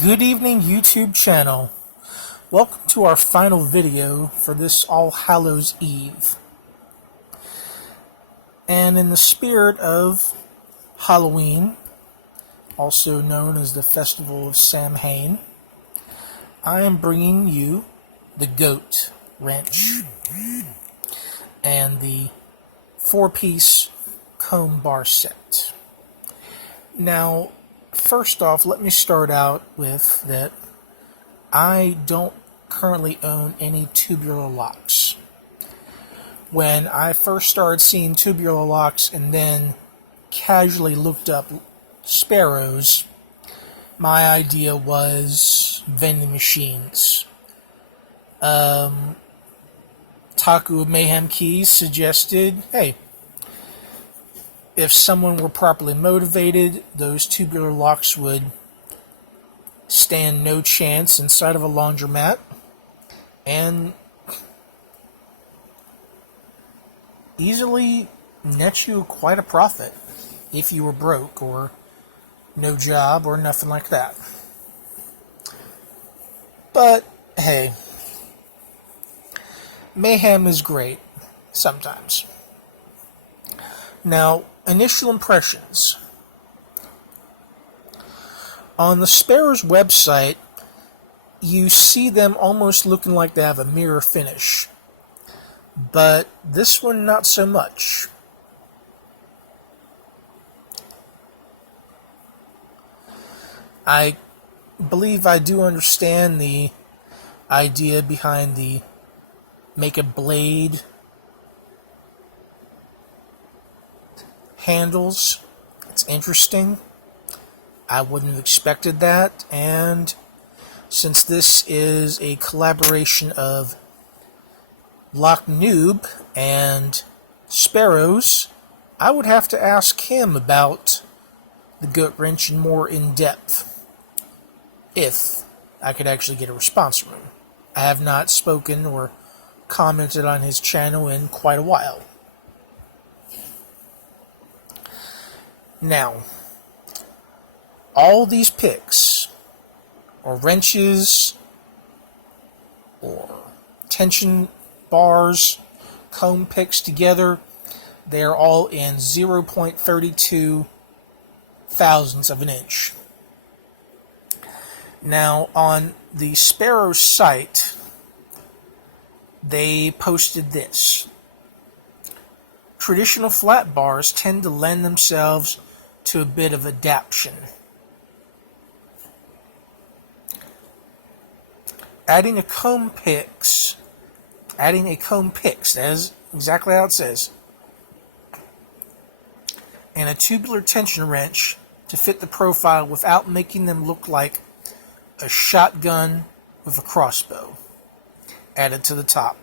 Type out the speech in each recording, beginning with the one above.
Good evening, YouTube channel. Welcome to our final video for this All Hallows Eve. And in the spirit of Halloween, also known as the Festival of Samhain, I am bringing you the goat wrench and the 4-piece comb bar set. Now, first off, let me start out with that I don't currently own any tubular locks. When I first started seeing tubular locks and then casually looked up sparrows, my idea was vending machines. Taku of Mayhem Keys suggested, hey, if someone were properly motivated, those tubular locks would stand no chance inside of a laundromat and easily net you quite a profit if you were broke or no job or nothing like that. But hey, mayhem is great sometimes. Now, initial impressions. On the Sparrows website, you see them almost looking like they have a mirror finish. But this one, not so much. I believe I do understand the idea behind the make a blade handles. It's interesting. I wouldn't have expected that, and since this is a collaboration of Lock Noob and Sparrows, I would have to ask him about the goat wrench in more in-depth, if I could actually get a response from him. I have not spoken or commented on his channel in quite a while. Now, all these picks, or wrenches, or tension bars, comb picks together, they are all in 0.32 thousandths of an inch. Now, on the Sparrows site, they posted this. Traditional flat bars tend to lend themselves to a bit of adaptation. Adding a comb picks, that is exactly how it says, and a tubular tension wrench to fit the profile without making them look like a shotgun with a crossbow added to the top.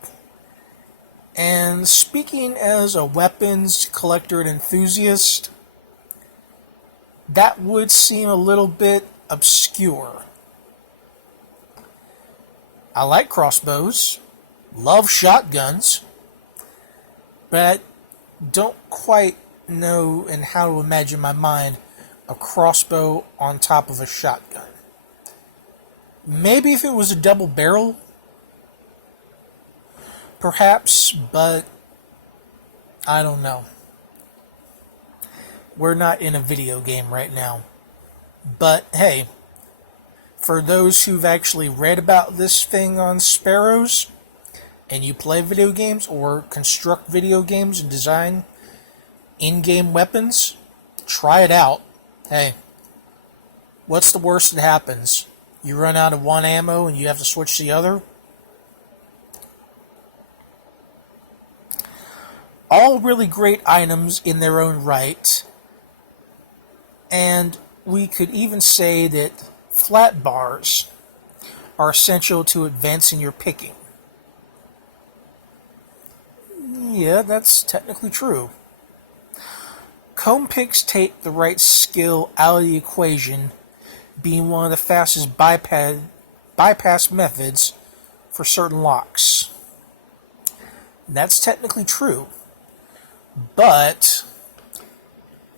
And speaking as a weapons collector and enthusiast, that would seem a little bit obscure. I like crossbows, love shotguns, but don't quite know and how to imagine in my mind a crossbow on top of a shotgun. Maybe if it was a double barrel, perhaps, but I don't know. We're not in a video game right now. But hey, for those who've actually read about this thing on Sparrows, and you play video games or construct video games and design in-game weapons, try it out. Hey, what's the worst that happens? You run out of one ammo and you have to switch to the other? All really great items in their own right, and we could even say that flat bars are essential to advancing your picking. Yeah, that's technically true. Comb picks take the right skill out of the equation, being one of the fastest bypass methods for certain locks. That's technically true. But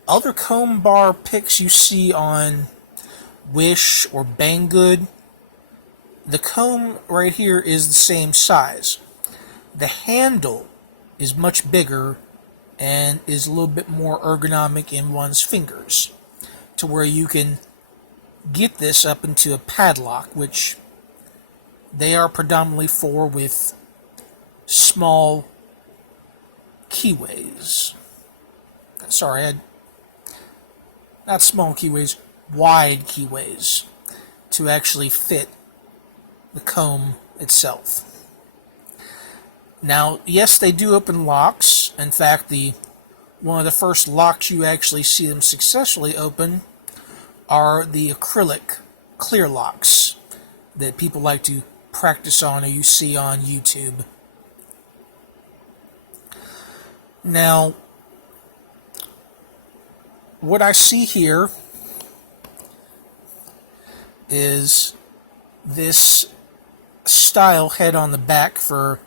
other comb bar picks you see on Wish or Banggood, the comb right here is the same size. The handle is much bigger and is a little bit more ergonomic in one's fingers, to where you can get this up into a padlock, which they are predominantly for with small keyways. Sorry, not small keyways, wide keyways to actually fit the comb itself. Now, yes, they do open locks. In fact, one of the first locks you actually see them successfully open are the acrylic clear locks that people like to practice on, or you see on YouTube. Now, what I see here is this style head on the back for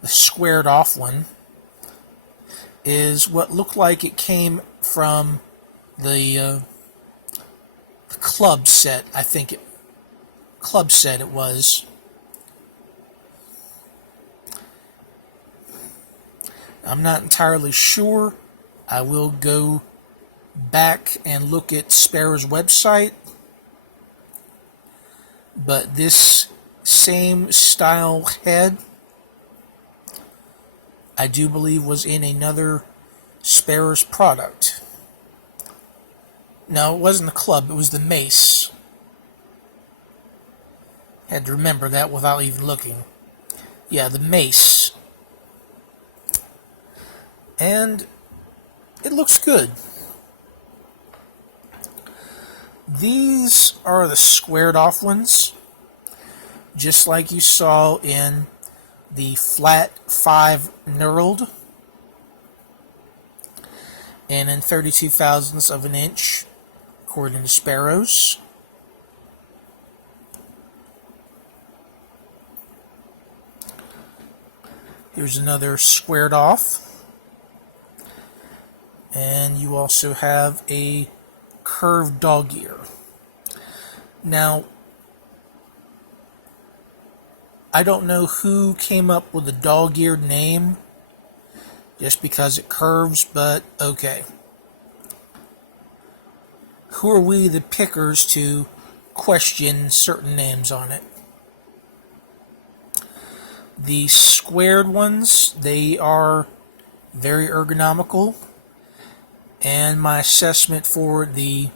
the squared off one is what looked like it came from the club set. I think club set it was. I'm not entirely sure. I will go back and look at Sparrow's website, but this same style head I do believe was in another Sparrow's product. No, it wasn't the club, it was the mace. Had to remember that without even looking. Yeah, the mace. And it looks good. These are the squared off ones, just like you saw in the flat 5 knurled, and in 32 thousandths of an inch, according to Sparrows. Here's another squared off, and you also have a curved dog ear. Now, I don't know who came up with the dog-eared name, just because it curves, but okay. Who are we, the pickers, to question certain names on it? The squared ones, they are very ergonomical, and my assessment for the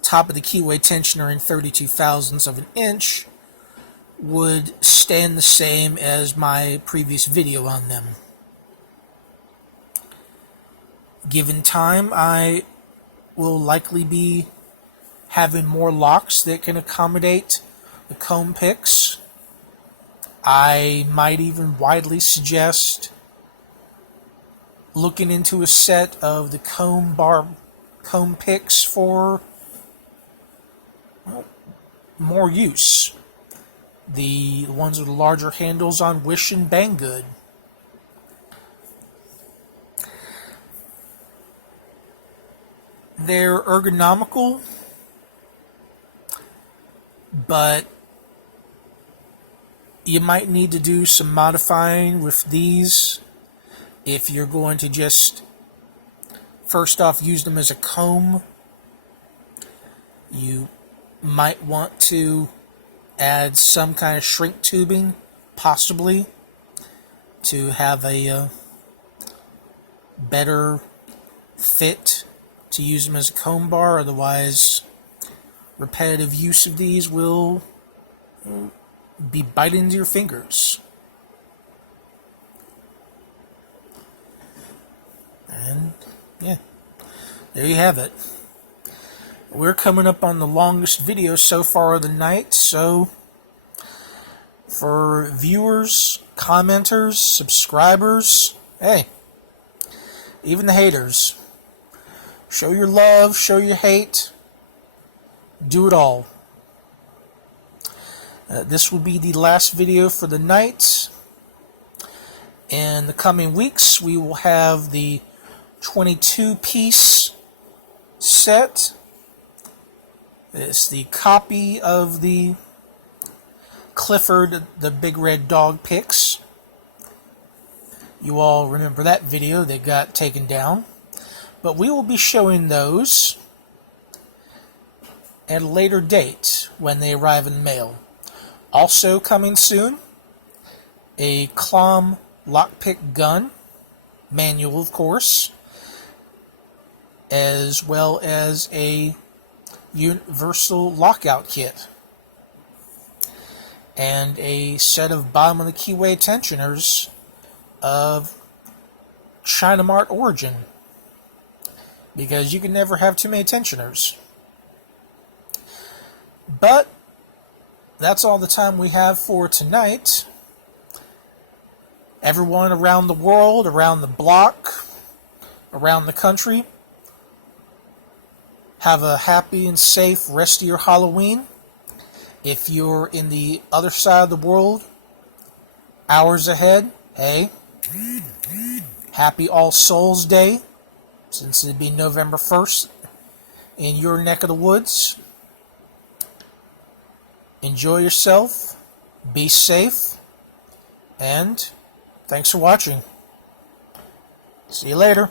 top of the keyway tensioner in 32 thousandths of an inch would stand the same as my previous video on them. Given time, I will likely be having more locks that can accommodate the comb picks. I might even widely suggest looking into a set of the comb picks for more use. The ones with the larger handles on Wish and Banggood. They're ergonomical, but you might need to do some modifying with these if you're going to just first off use them as a comb. You might want to add some kind of shrink tubing, possibly, to have a better fit to use them as a comb bar. Otherwise, repetitive use of these will be biting into your fingers. And yeah, there you have it. We're coming up on the longest video so far of the night, so for viewers, commenters, subscribers, hey, even the haters, show your love, show your hate, do it all. This will be the last video for the night. In the coming weeks, we will have the 22-piece set It's the copy of the Clifford the Big Red Dog pics. You all remember that video that got taken down. But we will be showing those at a later date when they arrive in the mail. Also coming soon, a Clom lockpick gun, manual of course, as well as a universal lockout kit, and a set of bottom of the keyway tensioners of China Mart origin, because you can never have too many tensioners. But that's all the time we have for tonight. Everyone around the world, around the block, around the country, have a happy and safe rest of your Halloween. If you're in the other side of the world, hours ahead, hey, happy All Souls Day, since it'd be November 1st in your neck of the woods. Enjoy yourself, be safe, and thanks for watching. See you later.